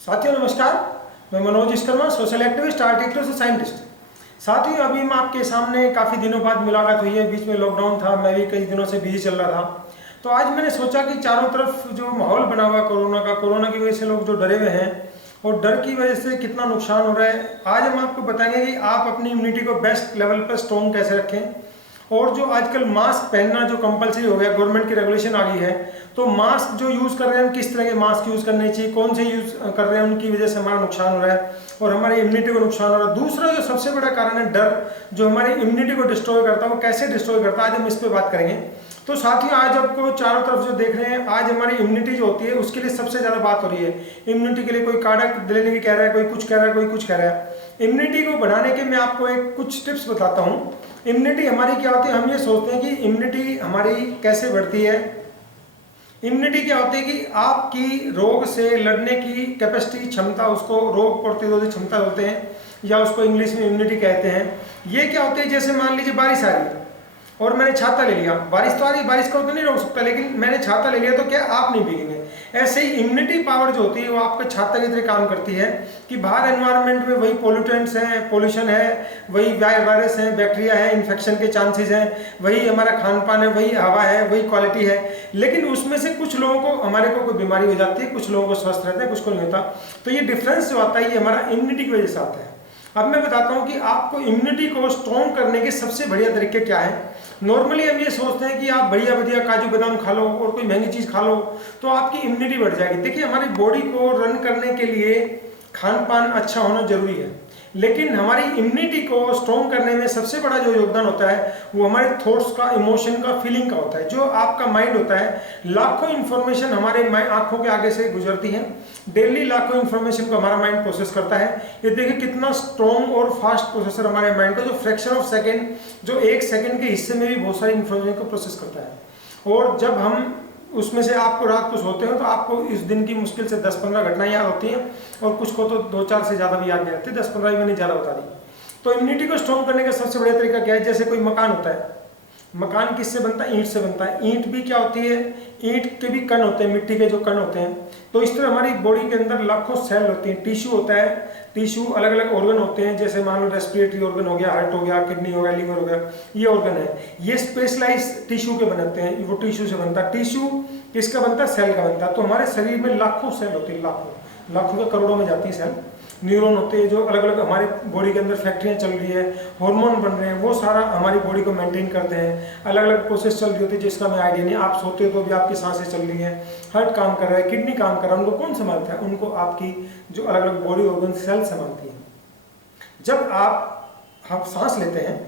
साथियों नमस्कार, मैं Manoj Vishwakarma, social activist, artist, scientist. साथियों अभी मैं आपके सामने काफ़ी दिनों बाद मुलाकात हुई है। बीच में लॉकडाउन था, मैं भी कई दिनों से बिजी चल रहा था। तो आज मैंने सोचा कि चारों तरफ जो माहौल बना हुआ कोरोना की वजह से लोग जो डरे हुए हैं और डर की वजह से कितना नुकसान हो रहा है, आज हम आपको बताएंगे कि आप अपनी इम्यूनिटी को बेस्ट लेवल पर स्ट्रॉन्ग कैसे रखें। और जो आजकल मास्क पहनना जो कंपलसरी हो गया, गवर्नमेंट की रेगुलेशन आ गई है, तो मास्क जो यूज़ कर रहे हैं, किस तरह के मास्क यूज़ करने चाहिए, कौन से यूज़ कर रहे हैं, उनकी वजह से हमारा नुकसान हो रहा है और हमारी इम्यूनिटी को नुकसान हो रहा है। दूसरा जो सबसे बड़ा कारण है डर, जो हमारी इम्यूनिटी को डिस्ट्रॉय करता है, वो कैसे डिस्ट्रॉय करता है, आज हम इस पर बात करेंगे। तो साथियों आज आपको चारों तरफ जो देख रहे हैं, आज हमारी इम्यूनिटी जो होती है उसके लिए सबसे ज़्यादा बात हो रही है। इम्यूनिटी के लिए कोई कारक लेने की कह रहा है, कोई कुछ कह रहा है, कोई कुछ कह रहा है। इम्यूनिटी को बढ़ाने के मैं आपको कुछ टिप्स बताता हूँ। इम्यूनिटी हमारी क्या होती है, हम ये सोचते हैं कि इम्यूनिटी हमारी कैसे बढ़ती है। इम्यूनिटी क्या होती है कि आपकी रोग से लड़ने की कैपेसिटी, क्षमता, उसको रोग प्रतिरोधी क्षमता बोलते हैं या उसको इंग्लिश में इम्यूनिटी कहते हैं। ये क्या होती है, जैसे मान लीजिए बारिश आ रही है और मैंने छाता ले लिया, बारिश तो आ रही, बारिश को तो नहीं रोक सकता, लेकिन मैंने छाता ले लिया तो क्या आप नहीं भीगेंगे। ऐसे ही इम्यूनिटी पावर जो होती है वो आपके छाता की तरह काम करती है कि बाहर एनवायरनमेंट में वही पोल्यूटेंट्स हैं, पोल्यूशन है, वही वायरस हैं, बैक्टीरिया है, इन्फेक्शन के चांसेस हैं, वही हमारा खान पान है, वही हवा है, वही क्वालिटी है, लेकिन उसमें से कुछ लोगों को, हमारे को कोई बीमारी हो जाती है, कुछ लोगों को स्वस्थ रहते हैं, कुछ को नहीं होता। तो ये डिफरेंस जो आता है ये हमारा इम्यूनिटी की वजह से आता है। अब मैं बताता हूँ कि आपको इम्यूनिटी को स्ट्रॉन्ग करने के सबसे बढ़िया तरीके क्या है। नॉर्मली हम ये सोचते हैं कि आप बढ़िया बढ़िया काजू बादाम खा लो और कोई महंगी चीज़ खा लो तो आपकी इम्यूनिटी बढ़ जाएगी। देखिए हमारी बॉडी को रन करने के लिए खान पान अच्छा होना जरूरी है, लेकिन हमारी इम्यूनिटी को स्ट्रॉन्ग करने में सबसे बड़ा जो योगदान होता है वो हमारे थॉट्स का, इमोशन का, फीलिंग का होता है। जो आपका माइंड होता है, लाखों इन्फॉर्मेशन हमारे आंखों के आगे से गुजरती है, डेली लाखों इन्फॉर्मेशन को हमारा माइंड प्रोसेस करता है। ये देखिए कितना स्ट्रॉन्ग और फास्ट प्रोसेसर हमारे माइंड का, जो फ्रैक्शन ऑफ सेकेंड, जो एक सेकेंड के हिस्से में भी बहुत सारी इन्फॉर्मेशन को प्रोसेस करता है। और जब हम उसमें से आपको रात को सोते हो तो आपको इस दिन की मुश्किल से 10-15 घटनाएं याद होती हैं और कुछ को तो 2-4 से ज़्यादा भी याद नहीं रहती, 10-15 भी मैंने ज़्यादा बता दी। तो इम्यूनिटी को स्ट्रॉन्ग करने का सबसे बढ़िया तरीका क्या है, जैसे कोई मकान होता है, मकान किससे बनता है, ईंट से बनता है। ईंट भी क्या होती है, ईंट के भी कण होते हैं, मिट्टी के जो कण होते हैं। तो इस तरह हमारी बॉडी के अंदर लाखों सेल होती हैं, टिश्यू होता है, टिश्यू अलग अलग ऑर्गन होते हैं, जैसे मान लो रेस्पिरेटरी ऑर्गन हो गया, हार्ट हो गया, किडनी हो गया, लीवर हो गया, ये ऑर्गन है। ये स्पेशलाइज टिश्यू के बनते हैं, वो टिश्यू से बनता है। टिश्यू किसका बनता है, सेल का बनता है। तो हमारे शरीर में लाखों सेल होती है, लाखों लाखों के करोड़ों में जाती है सेल। न्यूरॉन होते हैं जो अलग अलग हमारे बॉडी के अंदर फैक्ट्रियाँ चल रही है, हार्मोन बन रहे हैं, वो सारा हमारी बॉडी को मेंटेन करते हैं। अलग अलग प्रोसेस चल रही होती है जिसका मैं आइडिया नहीं। आप सोते हो तो भी आपकी सांसें चल रही है, हार्ट काम कर रहा है, किडनी काम कर रहा है, उनको कौन संभालता है, उनको आपकी जो अलग अलग बॉडी ऑर्गन सेल संभालती है। जब आप सांस लेते हैं,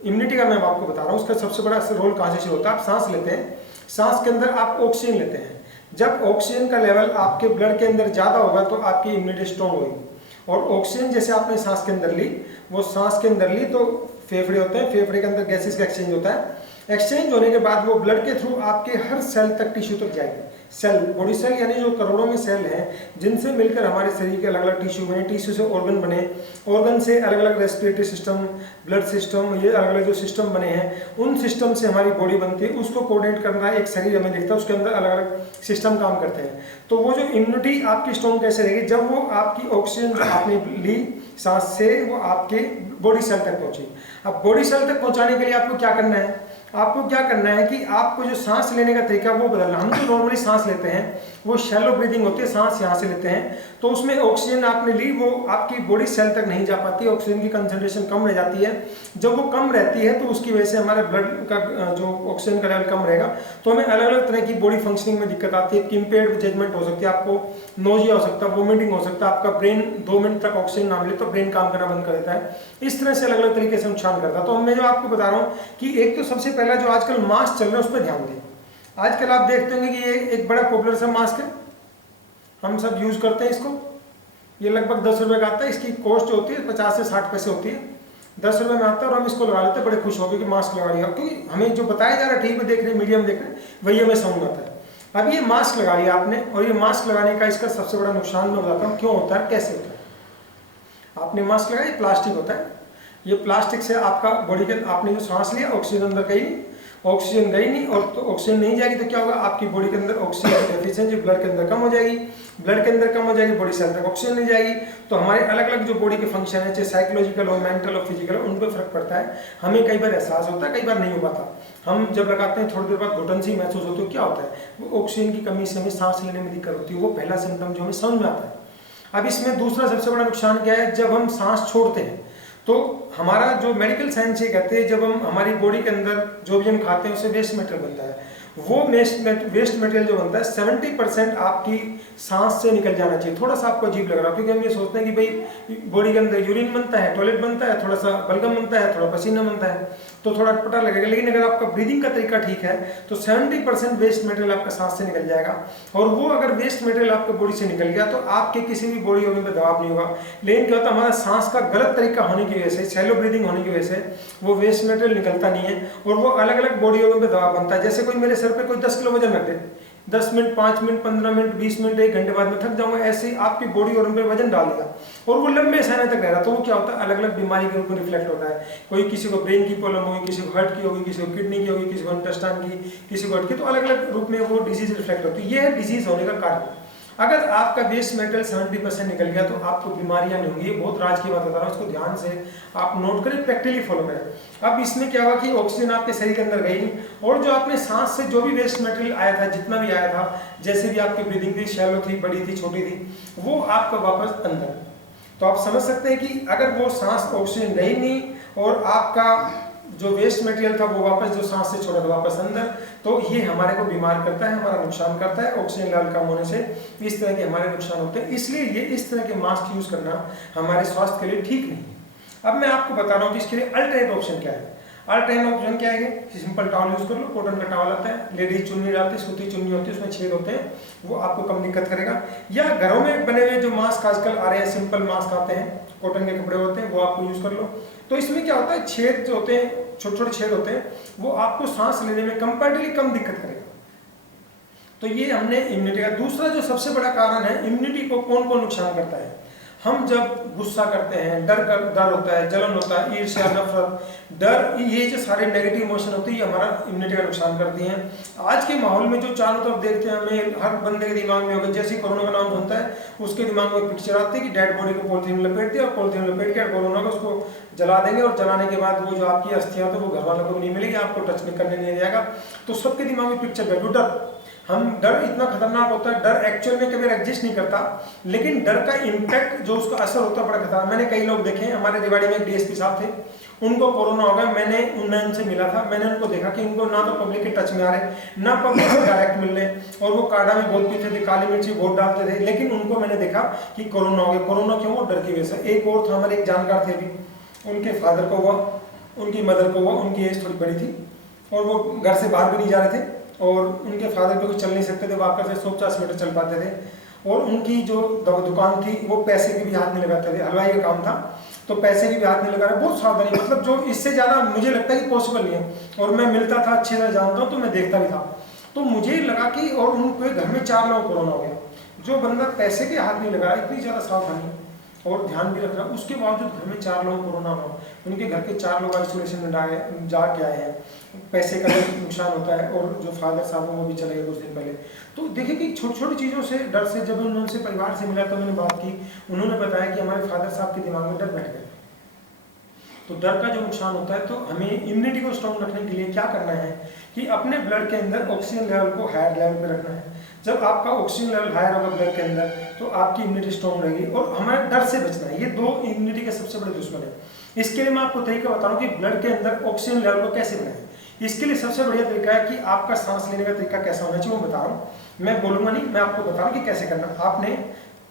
इम्यूनिटी का मैं आपको बता रहा हूँ, उसका सबसे बड़ा रोल कहाँ से शुरू होता है। आप सांस लेते हैं, सांस के अंदर आप ऑक्सीजन लेते हैं। जब ऑक्सीजन का लेवल आपके ब्लड के अंदर ज़्यादा होगा तो आपकी इम्यूनिटी स्ट्रॉन्ग होगी। और ऑक्सीजन जैसे आपने सांस के अंदर ली, वो सांस के अंदर ली तो फेफड़े होते हैं, फेफड़े के अंदर गैसेस का एक्सचेंज होता है। एक्सचेंज होने के बाद वो ब्लड के थ्रू आपके हर सेल तक, टिश्यू तक जाएगी। सेल, बॉडी सेल यानी जो करोड़ों में सेल हैं जिनसे मिलकर हमारे शरीर के अलग अलग टिश्यू बने, टिश्यू से ऑर्गन बने, ऑर्गन से अलग अलग रेस्पिरेटरी सिस्टम, ब्लड सिस्टम, ये अलग अलग जो सिस्टम बने हैं, उन सिस्टम से हमारी बॉडी बनती है। उसको कोऑर्डिनेट करना एक शरीर हमें दिखता है, उसके अंदर अलग अलग सिस्टम काम करते हैं। तो वो जो इम्यूनिटी आपकी स्ट्रॉन्ग कैसे रहेगी, जब वो आपकी ऑक्सीजन जो आपने ली सांस से वो आपके बॉडी सेल तक पहुंची। अब बॉडी सेल तक पहुंचाने के लिए आपको क्या करना है, आपको क्या करना है कि आपको जो सांस लेने का तरीका वो बदलना। हम जो नॉर्मली सांस लेते हैं वो शैलो ब्रीदिंग होती है, सांस यहाँ से लेते हैं तो उसमें ऑक्सीजन आपने ली, वो आपकी बॉडी सेल तक नहीं जा पाती, ऑक्सीजन की कंसंट्रेशन कम रह जाती है। जब वो कम रहती है तो उसकी वजह से हमारे ब्लड का जो ऑक्सीजन का लेवल कम रहेगा तो हमें अलग अलग तरह की बॉडी फंक्शनिंग में दिक्कत आती है। इम्पेयर्ड जजमेंट हो सकती है, आपको नोजिया हो सकता है, वोमिटिंग हो सकता है, आपका ब्रेन 2 मिनट तक ऑक्सीजन ना मिले तो ब्रेन काम करना बंद कर देता है। इस तरह से अलग अलग तरीके से नुकसान करता है। तो मैं जो आपको बता रहा हूँ कि एक तो सबसे पहला जो आजकल मास्क चल रहे हैं उस पर ध्यान दें। आजकल आप देखते होंगे कि ये एक बड़ा पॉपुलर सा मास्क है, हम सब यूज करते हैं इसको। ये लगभग 10 रुपए का आता है, इसकी कॉस्ट जो होती है 50 से 60 पैसे होती है। 10 रुपए में आता है और हम इसको लगा लेते हैं, बड़े खुश हो गए कि मास्क लगा लिया, क्योंकि हमें जो बताया जा रहा है, टीवी पे देख रहे हैं, मीडिया में देख रहे हैं, वही हमें समझ आता है। अब ये मास्क लगा लिया आपने, और ये मास्क लगाने का इसका सबसे बड़ा नुकसान मैं बताता हूँ क्यों होता है, कैसे होता है। आपने मास्क लगाया, प्लास्टिक होता है, ये प्लास्टिक से आपका बॉडी के, आपने जो सांस लिया ऑक्सीजन अंदर गई ऑक्सीजन गई नहीं, और तो ऑक्सीजन नहीं जाएगी तो क्या होगा, आपकी बॉडी के अंदर ऑक्सीजन डेफिशिएंसी ब्लड के अंदर कम हो जाएगी, ब्लड के अंदर कम हो जाएगी, बॉडी सेल तक ऑक्सीजन नहीं जाएगी, तो हमारे अलग अलग जो बॉडी के फंक्शन है, चाहे साइकोलॉजिकल हो, मेंटल हो, फिजिकल हो, उन पर फर्क पड़ता है। हमें कई बार एहसास होता है, कई बार नहीं हो पाता। हम जब लगाते हैं थोड़ी देर बाद घुटन सी महसूस होती है, क्या होता है, वो ऑक्सीजन की कमी से हमें सांस लेने में दिक्कत होती है, वो पहला सिम्टम जो हमें समझ में आता है। अब इसमें दूसरा सबसे बड़ा नुकसान क्या है, जब हम सांस छोड़ते हैं तो हमारा जो मेडिकल साइंस ये कहते हैं, जब हम हमारी बॉडी के अंदर जो भी हम खाते हैं उससे वेस्ट मटेरियल बनता है, वो वेस्ट मटेरियल जो बनता है 70% आपकी सांस से निकल जाना चाहिए। थोड़ा सा आपको अजीब लग रहा है क्योंकि हम ये सोचते हैं कि भाई बॉडी के अंदर यूरिन बनता है, टॉयलेट बनता है, थोड़ा सा बलगम बनता है, थोड़ा पसीना बनता है, तो थोड़ा अटपटा लगेगा, लेकिन अगर आपका ब्रीदिंग का तरीका ठीक है तो 70% वेस्ट मटेरियल आपका सांस से निकल जाएगा। और वो अगर वेस्ट मटेरियल आपके बॉडी से निकल गया तो आपके किसी भी बॉडी ऑर्गन पर दबाव नहीं होगा। लेकिन क्या होता है, हमारा सांस का गलत तरीका होने की वजह से, शैलो ब्रीदिंग होने की वजह से वो वेस्ट मटेरियल निकलता नहीं है और वो अलग अलग बॉडी ऑर्गन पे दबाव बनता है। जैसे कोई मेरे सर पे कोई 10 किलो वजन रख दे, 10 मिनट, 5 मिनट, 15 मिनट, 20 मिनट, 1 घंटे बाद में थक जाऊंगा, ऐसे ही आपकी बॉडी ऑर्गन पे वजन डाल दिया और वो लंबे समय तक रहेगा, तो वो क्या होता है, अलग अलग बीमारी के रूप में रिफ्लेक्ट होता है। कोई किसी को ब्रेन की प्रॉब्लम होगी, किसी को हार्ट की होगी, किसी को किडनी की होगी, किसी को इंटेस्टाइन की, किसी को हार्ट की, तो अलग अलग रूप में वो डिजीज रिफ्लेक्ट होती है। ये है डिजीज होने का कारण। अगर आपका वेस्ट मटेरियल 70% निकल गया तो आपको बीमारियां नहीं होंगी। ये बहुत राज की बात बता रहा हूँ, इसको ध्यान से आप नोट करें, प्रैक्टिकली फॉलो करें। अब इसमें क्या हुआ कि ऑक्सीजन आपके शरीर के अंदर गई नहीं और जो आपने सांस से जो भी वेस्ट मटेरियल आया था, जितना भी आया था, जैसे भी आपकी ब्रीदिंग थी, शैलो थी, बड़ी थी, छोटी थी, वो आपका वापस अंदर। तो आप समझ सकते हैं कि अगर वो सांस ऑक्सीजन गई नहीं और आपका जो वेस्ट मटेरियल था वो वापस जो सांस से छोड़ा था वापस अंदर, तो ये हमारे को बीमार करता है, हमारा नुकसान करता है। ऑक्सीजन लेवल कम होने से इस तरह के हमारे नुकसान होते हैं, इसलिए ये इस तरह के मास्क यूज करना हमारे स्वास्थ्य के लिए ठीक नहीं है। अब मैं आपको बता रहा हूँ कि इसके लिए अल्टरनेट ऑप्शन क्या है। अल्टरनेट ऑप्शन क्या है, सिंपल टॉवल यूज कर लो, कॉटन का टॉवल आता है, लेडीज चुन्नी डालती है, सूती चुन्नी होती है, उसमें छेद होते हैं, वो आपको कम दिक्कत करेगा। या घरों में बने हुए जो मास्क आजकल आ रहे हैं, सिंपल मास्क आते हैं, कॉटन के कपड़े होते हैं, वो आपको यूज कर लो। तो इसमें क्या होता है, छेद जो होते हैं, छोटे छोटे छेद होते हैं, वो आपको सांस लेने में कंपैरेटिवली कम दिक्कत करेगा। तो ये हमने इम्यूनिटी का। दूसरा जो सबसे बड़ा कारण है, इम्यूनिटी को कौन कौन नुकसान करता है, हम जब गुस्सा करते हैं, डर होता है, जलन होता है, ईर्ष्या, नफरत, डर, ये जो सारे नेगेटिव इमोशन होते हैं, ये हमारा इम्यूनिटी का नुकसान करती हैं। आज के माहौल में जो चारों तरफ देखते हैं, हमें हर बंदे के दिमाग में होगा, जैसे कोरोना का नाम सुनता है उसके दिमाग में पिक्चर आती है कि डेड बॉडी को पॉलिथीन में लपेट दिया और पॉलिथीन में लपेट के कोरोना को उसको जला देंगे और जलाने के बाद वो जो आपकी अस्थियां तो वो घर वालों को नहीं मिलेगी, आपको टच नहीं करने नहीं जाएगा। तो सबके दिमाग में पिक्चर बैठो डर। हम डर इतना खतरनाक होता है, डर एक्चुअल में कभी एग्जिस्ट नहीं करता, लेकिन डर का इम्पैक्ट जो उसका असर होता है बड़ा खतरनाक। मैंने कई लोग देखे, हमारे रेवाड़ी में एक डीएसपी साहब थे, उनको कोरोना हो गया, मैंने उनसे मिला था, मैंने उनको देखा कि उनको ना तो पब्लिक के टच में आ रहे, ना पब्लिक से डायरेक्ट मिल रहे, और वो काढ़ा में बहुत पीते थे, काली मिर्ची बहुत डालते थे, लेकिन उनको मैंने देखा कि कोरोना हो गया। कोरोना क्यों? वो डर की वजह से। एक और था, हमारे एक जानकार थे अभी, उनके फादर को हुआ, उनकी मदर को हुआ, उनकी एज थोड़ी बड़ी थी और वो घर से बाहर भी नहीं जा रहे थे और उनके फादर पे कुछ चल नहीं सकते थे, वाकर से 150 मीटर चल पाते थे और उनकी जो दुकान थी वो पैसे के भी हाथ नहीं लगाते थे, हलवाई का काम था, तो पैसे की भी हाथ नहीं लगा रहे, बहुत सावधानी, मतलब जो इससे ज़्यादा मुझे लगता है कि पॉसिबल नहीं है। और मैं मिलता था, अच्छी तरह जानता हूँ, तो मैं देखता भी था, तो मुझे लगा कि, और उनके घर में 4 लोग कोरोना हो गया। जो बंदा पैसे के हाथ नहीं लगा रहा, इतनी ज़्यादा सावधानी और ध्यान भी रख रहा, उसके बावजूद घर में 4 लोग कोरोना हुआ, उनके घर के 4 लोग आइसोलेशन में जाके आए हैं, पैसे का नुकसान होता है और जो फादर साहब हैं वो भी चले गए कुछ दिन पहले। तो देखिए कि छोटी छोटी चीज़ों से डर से, जब उनसे परिवार से मिला तो मैंने बात की, उन्होंने बताया कि हमारे फादर साहब के दिमाग में डर बैठ गया। तो डर का जो नुकसान होता है, तो हमें इम्यूनिटी को स्ट्रॉन्ग रखने के लिए क्या करना है कि अपने ब्लड के अंदर ऑक्सीजन लेवल को हायर लेवल पे रखना है। जब आपका ऑक्सीजन लेवल हायर होगा ब्लड के अंदर, तो आपकी इम्यूनिटी स्ट्रॉन्ग रहेगी और हमारे डर से बचना है। ये 2 इम्यूनिटी के सबसे बड़े दुश्मन है। इसके लिए मैं आपको तरीका बता रहा हूँ कि ब्लड के अंदर ऑक्सीजन लेवल को कैसे बनाएं। इसके लिए सबसे बढ़िया तरीका है कि आपका सांस लेने का तरीका कैसा होना चाहिए, वो बता रहा हूँ। मैं बोलूँगा नहीं, मैं आपको बता रहा हूँ कि कैसे करना। आपने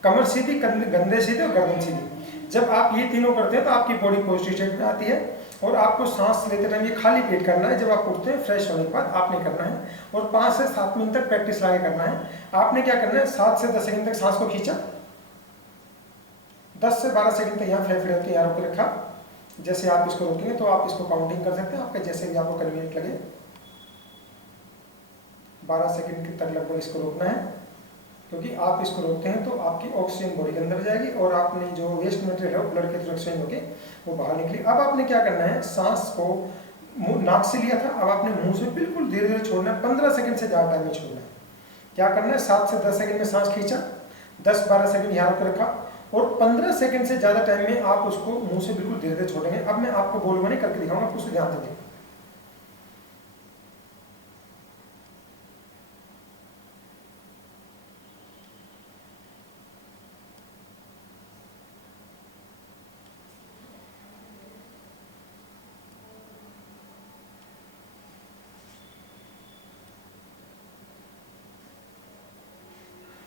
कमर सीधी, कंधे सीधे और गर्दन सीधी, जब आप ये तीनों करते हैं तो आपकी बॉडी पॉजिटिव स्टेट में आती है और आपको सांस लेते टाइम ये खाली पेट करना है। जब आप उठते हैं फ्रेश होने के बाद आपने करना है और 5 से 7 मिनट तक प्रैक्टिस लगा करना है। आपने क्या करना है, 7 से 10 सेकंड तक सांस को खींचा, 10 से 12 सेकंड तक यहाँ फेफड़े होते हैं, यहाँ रोक रखा। जैसे आप इसको रोकेंगे तो आप इसको काउंटिंग कर सकते हैं, आपके जैसे भी आपको कन्वीनियंट लगे। 12 सेकंड तक लगभग इसको रोकना है, क्योंकि आप इसको रोकते हैं तो आपकी ऑक्सीजन बॉडी के अंदर जाएगी और आपने जो वेस्ट मटेरियल है वो ब्लड के थ्रू एक्सचेंज होकर वो बाहर निकली। अब आपने क्या करना है, सांस को नाक से लिया था, अब आपने मुंह से बिल्कुल धीरे धीरे छोड़ना है, 15 सेकंड से ज़्यादा टाइम में छोड़ना है। क्या करना है, 7 से 10 सेकंड में सांस खींचा, 10-12 सेकंड यहाँ रोक रखा और 15 सेकंड से ज़्यादा टाइम में आप उसको मुंह से बिल्कुल धीरे धीरे छोड़ेंगे। अब मैं आपको बोलूँगा नहीं, करके दिखाऊंगा, आपको उसको ध्यान देंगे।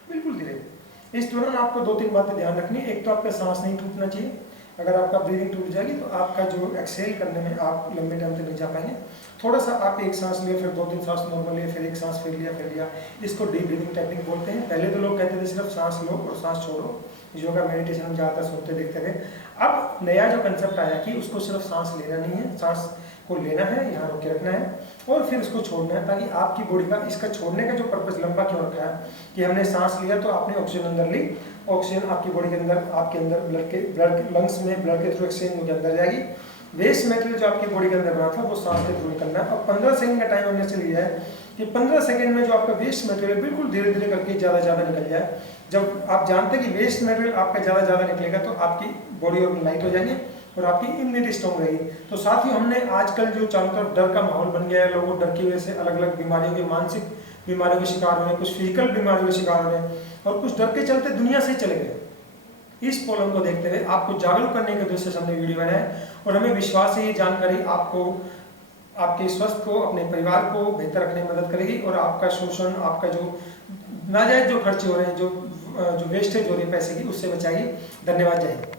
बिल्कुल धीरे। इस दौरान आपको 2-3 बातें ध्यान रखनी है। एक तो आपका सांस नहीं टूटना चाहिए, अगर आपका ब्रीदिंग टूट जाएगी तो आपका जो एक्सेल करने में आप लंबे टाइम तक नहीं जा पाएंगे। थोड़ा सा आप एक सांस लिए, फिर 2-3 सांस नॉर्मल लिए, फिर एक सांस फिर लिया। इसको डीप ब्रीदिंग टेक्निक बोलते हैं। पहले तो लोग कहते थे सिर्फ सांस लो और सांस छोड़ो, योगा मेडिटेशन हम ज़्यादातर सुनते देखते थे। अब नया जो कंसेप्ट आया कि उसको सिर्फ सांस लेना नहीं है, सांस को लेना है, यहाँ रोक के रखना है और फिर इसको छोड़ना है, ताकि आपकी बॉडी का, इसका छोड़ने का जो पर्पस लंबा क्यों रखा है कि हमने सांस लिया तो आपने ऑक्सीजन अंदर ली, ऑक्सीजन आपकी बॉडी के अंदर, आपके अंदर ब्लड लंग्स में ब्लड के थ्रू एक्सचेंज होकर अंदर जाएगी। वेस्ट मटेरियल जो आपकी बॉडी के अंदर बना था वो सांस के थ्रू निकलना है। और 15 सेकंड का टाइम हमने से लिया है कि 15 सेकंड में जो आपका वेस्ट मटेरियल बिल्कुल धीरे धीरे करके ज़्यादा निकल जाए। जब आप जानते हैं कि वेस्ट मटेरियल आपका ज़्यादा निकलेगा तो आपकी बॉडी और लाइट हो जाएगी और आपकी इम्यूनिटी स्ट्रॉन्ग रहेगी। तो साथ ही हमने आजकल जो चारों तरफ डर का माहौल बन गया है, लोगों डर की वजह से अलग अलग बीमारियों के, मानसिक बीमारियों के शिकार हो रहे हैं, कुछ फिजिकल बीमारियों के शिकार हो रहे हैं और कुछ डर के चलते दुनिया से चले गए। इस प्रॉब्लम को देखते हुए आपको जागरूक करने के उद्देश्य से हमने वीडियो बनाया और हमें विश्वास है ये जानकारी आपको, आपके स्वास्थ्य को, अपने परिवार को बेहतर रखने में मदद करेगी और आपका शोषण, आपका जो नाजायज जो खर्चे हो रहे हैं, जो वेस्टेज हो रही है पैसे की, उससे बचाएगी। धन्यवाद, जय हिंद।